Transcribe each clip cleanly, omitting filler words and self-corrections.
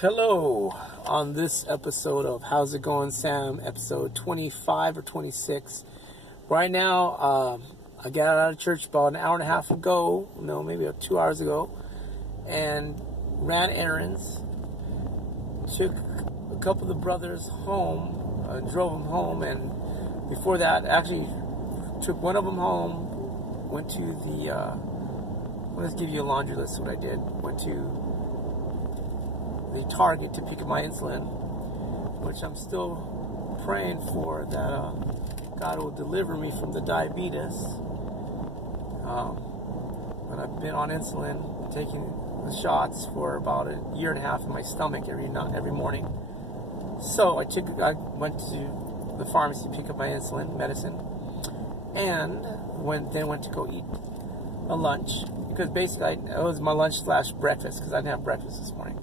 Hello, on this episode of How's It Going, Sam, episode 25 or 26. Right now, I got out of church about an hour and a half ago, maybe 2 hours ago, and ran errands, took a couple of the brothers home, drove them home, and before that, actually took one of them home, went to let's give you a laundry list of what I did, went to the Target to pick up my insulin, which I'm still praying for that God will deliver me from the diabetes. But I've been on insulin, taking the shots for about a year and a half in my stomach every morning. So I went to the pharmacy to pick up my insulin medicine, and went to go eat a lunch, because basically it was my lunch / breakfast, because I didn't have breakfast this morning.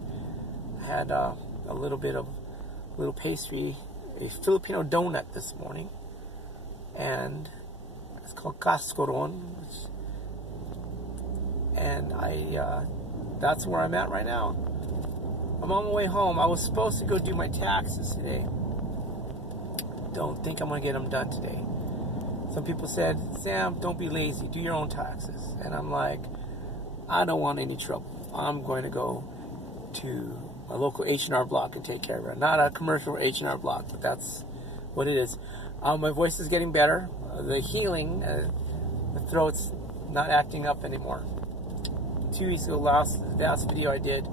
I had a little pastry, a Filipino donut this morning, and it's called cascoron, and that's where I'm at right now. I'm on my way home. I was supposed to go do my taxes today. Don't think I'm going to get them done today. Some people said, Sam, don't be lazy, do your own taxes. And I'm like, I don't want any trouble. I'm going to go to a local H&R Block and take care of it. Not a commercial H&R Block, but that's what it is. My voice is getting better. The healing, the throat's not acting up anymore. 2 weeks ago, last video I did,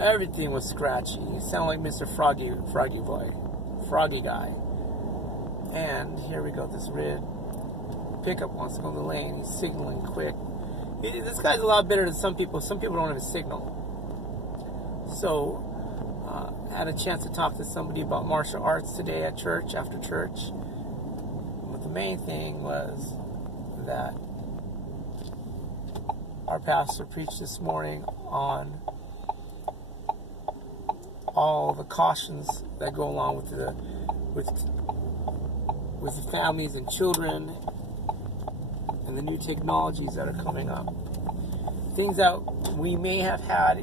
everything was scratchy. You sound like Mr. Froggy guy. And here we go, this red pickup wants to go in the lane. He's signaling quick. This guy's a lot better than some people. Some people don't have a signal. So, had a chance to talk to somebody about martial arts today at church, after church. But the main thing was that our pastor preached this morning on all the cautions that go along with the families and children and the new technologies that are coming up. Things that we may have had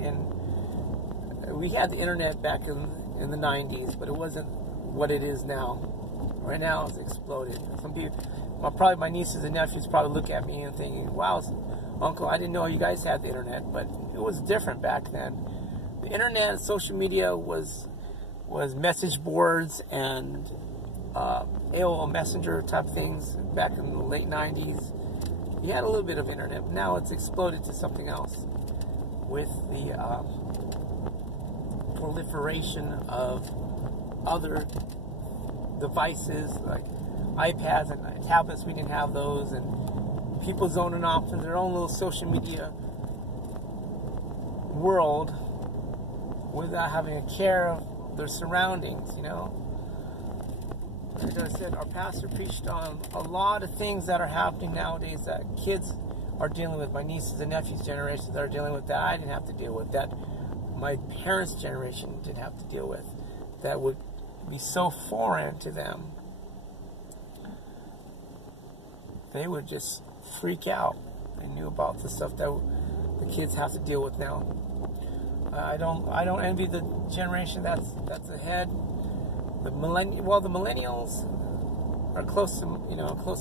we had the internet back in the 90s, but it wasn't what it is now. Right now it's exploded. Some people, probably my nieces and nephews, probably look at me and thinking, wow, Uncle, I didn't know you guys had the internet, but it was different back then. The internet, social media was message boards and AOL Messenger type things back in the late 90s. You had a little bit of internet, but now it's exploded to something else with the proliferation of other devices like iPads and tablets. We didn't have those, and people zoning off in their own little social media world without having a care of their surroundings, As I said, our pastor preached on a lot of things that are happening nowadays that kids are dealing with. My nieces and nephews' generations that are dealing with that I didn't have to deal with, that my parents' generation didn't have to deal with, that would be so foreign to them. They would just freak out. They knew about the stuff that the kids have to deal with now. I don't envy the generation that's ahead. The millennials are close to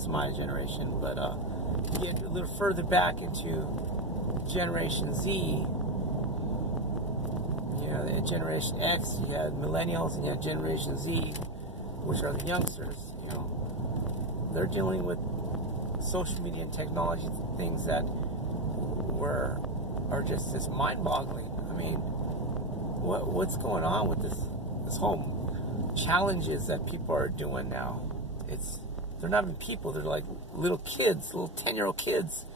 my generation, but you get a little further back into Generation Z. Generation X, you had millennials, and you had Generation Z, which are the youngsters. They're dealing with social media and technology things that are just mind-boggling. I mean, what's going on with this whole challenges that people are doing now? They're not even people. They're like little kids, little 10-year-old kids,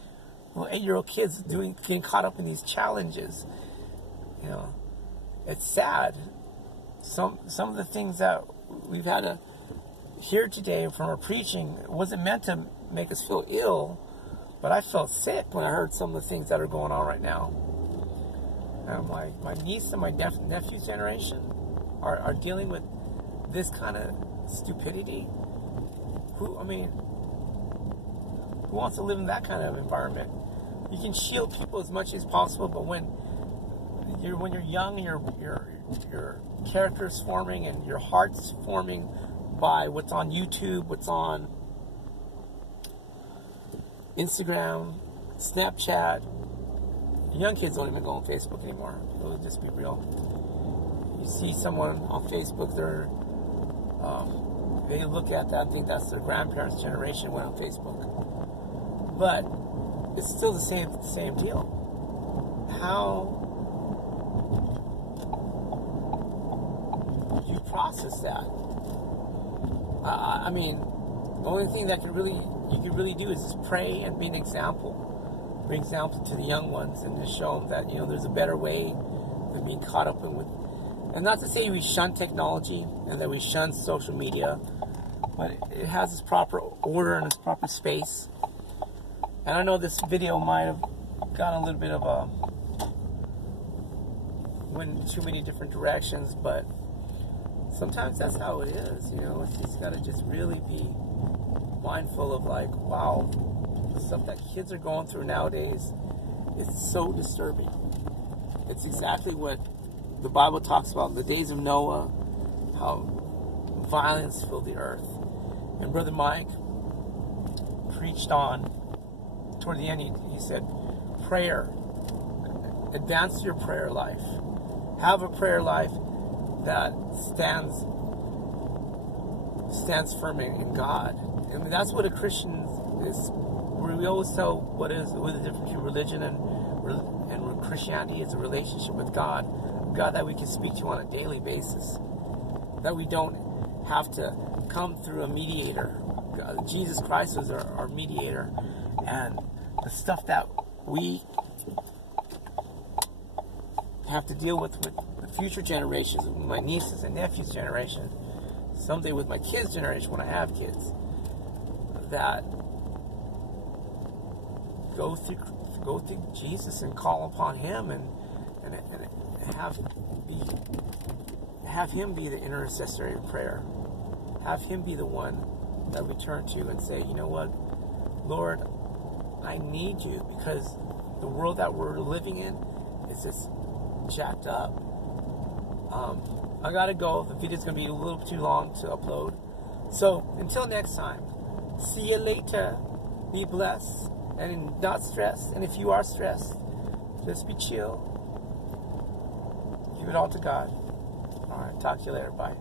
little 8-year-old kids getting caught up in these challenges. It's sad. Some of the things that we've had to hear today from our preaching, it wasn't meant to make us feel ill, but I felt sick when I heard some of the things that are going on right now. And my niece and my nephew's generation are dealing with this kind of stupidity. Who wants to live in that kind of environment? You can shield people as much as possible, but when you're young and you're character's forming and your heart's forming by what's on YouTube, what's on Instagram, Snapchat. Young kids don't even go on Facebook anymore. It'll just be real. You see someone on Facebook, they look at that, I think that's their grandparents' generation went on Facebook. But it's still the same deal. How you process that? I mean, the only thing that you can really do is just pray and be an example. Be an example to the young ones and just show them that, there's a better way than being caught up in with. And not to say we shun technology and that we shun social media, but it has its proper order and its proper space. And I know this video might have gone a little bit of went in too many different directions, but sometimes that's how it is, It's just got to just really be mindful of wow, the stuff that kids are going through nowadays is so disturbing. It's exactly what the Bible talks about in the days of Noah, how violence filled the earth. And Brother Mike preached on, toward the end, he said, prayer. Advance your prayer life. Have a prayer life that stands firm in God. I mean, that's what a Christian is. We always tell what is the difference between religion and Christianity is a relationship with God. God that we can speak to on a daily basis. That we don't have to come through a mediator. God, Jesus Christ is our mediator. And the stuff that we have to deal with the future generations, with my nieces and nephews' generation, someday with my kids' generation when I have kids, that go through Jesus and call upon Him and have Him be the intercessory in prayer. Have Him be the one that we turn to and say, you know what, Lord, I need you, because the world that we're living in is just jacked up. I gotta go. The video's gonna be a little too long to upload. So until next time, see you later. Be blessed and not stressed. And if you are stressed, just be chill. Give it all to God. All right, talk to you later. Bye.